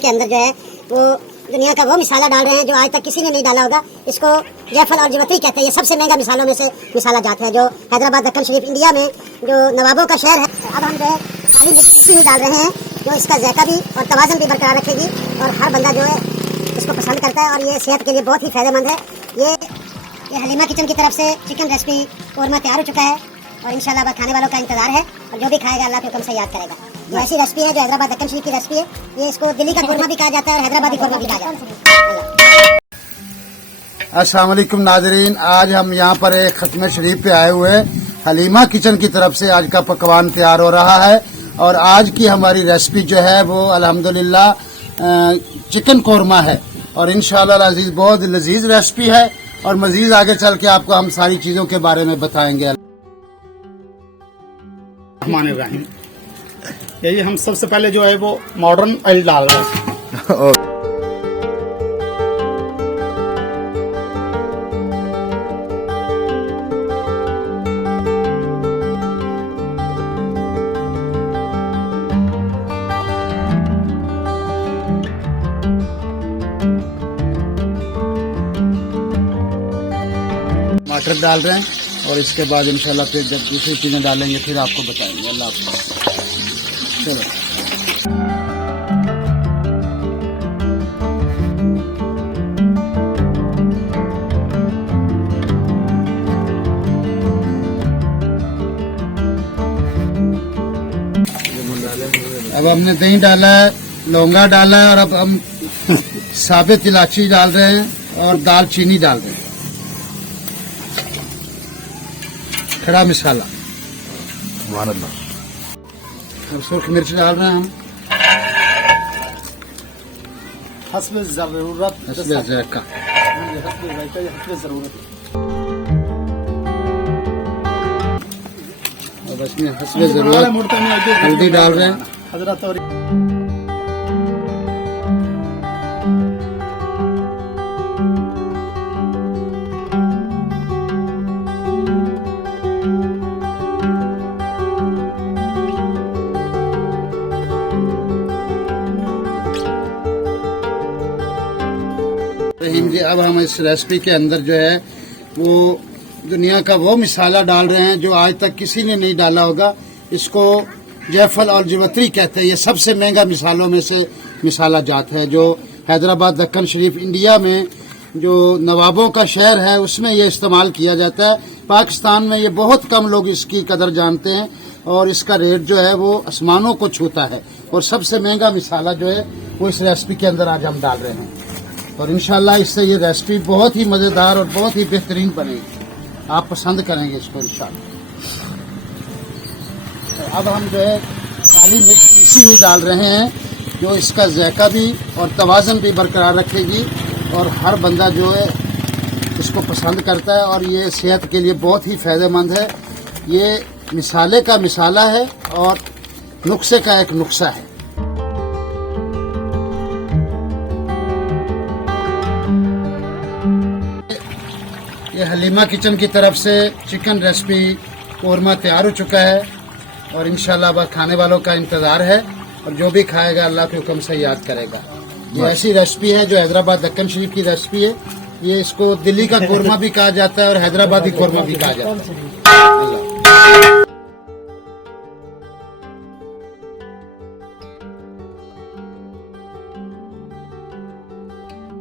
के अंदर जो है वो दुनिया का वो मिसाला डाल रहे हैं जो आज तक किसी ने नहीं डाला होगा। इसको जायफल और जवित्री कहते हैं। ये सबसे महंगा मिसालों में से मिसाला जात है जो हैदराबाद दक्कन शरीफ इंडिया में जो नवाबों का शहर है। अब हम जो है काली मिर्च पीसी हुई डाल रहे हैं जो इसका जायका भी और तवाज़न भी बरकरार रखेगी और हर बंदा जो है इसको पसंद करता है और ये सेहत के लिए बहुत ही फायदेमंद है। ये हलीमा किचन की तरफ से चिकन रेसिपी कोरमा तैयार हो चुका है और इंशाल्लाह अब खाने वालों का इंतजार है और जो भी खाएगा अल्लाह के हुक्म से याद करेगा। ये ऐसी रेसिपी है जो हैदराबाद दक्कन शरीफ की रेसिपी है। ये इसको दिल्ली का कोरमा भी कहा जाता है और हैदराबादी कोरमा भी कहा जाता है। अस्सलाम वालेकुम नाजरीन, आज हम यहाँ पर एक खत्म शरीफ पे आए हुए हैं। हलीमा किचन की तरफ से आज का पकवान तैयार हो रहा है और आज की हमारी रेसिपी जो है वो अल्हम्दुलिल्लाह चिकन कोरमा है और इंशाअल्लाह अजीज बहुत लजीज रेसिपी है और मजीद आगे चल के आपको हम सारी चीजों के बारे में बताएंगे। यही हम सबसे पहले जो है वो मॉडर्न ऑयल डाल रहे हैं। टमाटर डाल रहे हैं और इसके बाद इंशाल्लाह फिर जब दूसरी चीजें डालेंगे फिर आपको बताएंगे। अल्लाह हाफ़िज़। चलो अब हमने दही डाला है, लौंगा डाला है और अब हम साबित इलायची डाल रहे हैं और दालचीनी डाल रहे हैं। खड़ा मसाला और सुर्ख मिर्च डाल रहे हैं हम हस्बे ज़रूरत जायका। और इसमें हस्बे ज़रूरत हल्दी डाल रहे हैं। हजरत और जी अब हम इस रेसिपी के अंदर जो है वो दुनिया का वो मिसाला डाल रहे हैं जो आज तक किसी ने नहीं डाला होगा। इसको जायफल और जवित्री कहते हैं। ये सबसे महंगा मिसालों में से मिसाला जात है जो हैदराबाद दक्कन शरीफ इंडिया में जो नवाबों का शहर है उसमें ये इस्तेमाल किया जाता है। पाकिस्तान में ये बहुत कम लोग इसकी कदर जानते हैं और इसका रेट जो है वो आसमानों को छूता है और सबसे महंगा मिसाला जो है वो इस रेसिपी के अंदर आज हम डाल रहे हैं और इंशाल्लाह इससे ये रेसिपी बहुत ही मज़ेदार और बहुत ही बेहतरीन बनेगी। आप पसंद करेंगे इसको इंशाल्लाह। तो अब हम जो है काली मिर्च पीसी हुई डाल रहे हैं जो इसका जायका भी और तवाज़न भी बरकरार रखेगी और हर बंदा जो है इसको पसंद करता है और ये सेहत के लिए बहुत ही फ़ायदेमंद है। ये मिसाले का मिसाला है और नुस्खे का एक नुस्खा है। ये हलीमा किचन की तरफ से चिकन रेसिपी कोरमा तैयार हो चुका है और इंशाल्लाह अब खाने वालों का इंतज़ार है और जो भी खाएगा अल्लाह के हुक्म से याद करेगा। ये ऐसी रेसिपी है जो हैदराबाद दक्कन शरीफ की रेसिपी है। ये इसको दिल्ली का कोरमा भी कहा जाता है और हैदराबादी कोरमा भी कहा जाता है।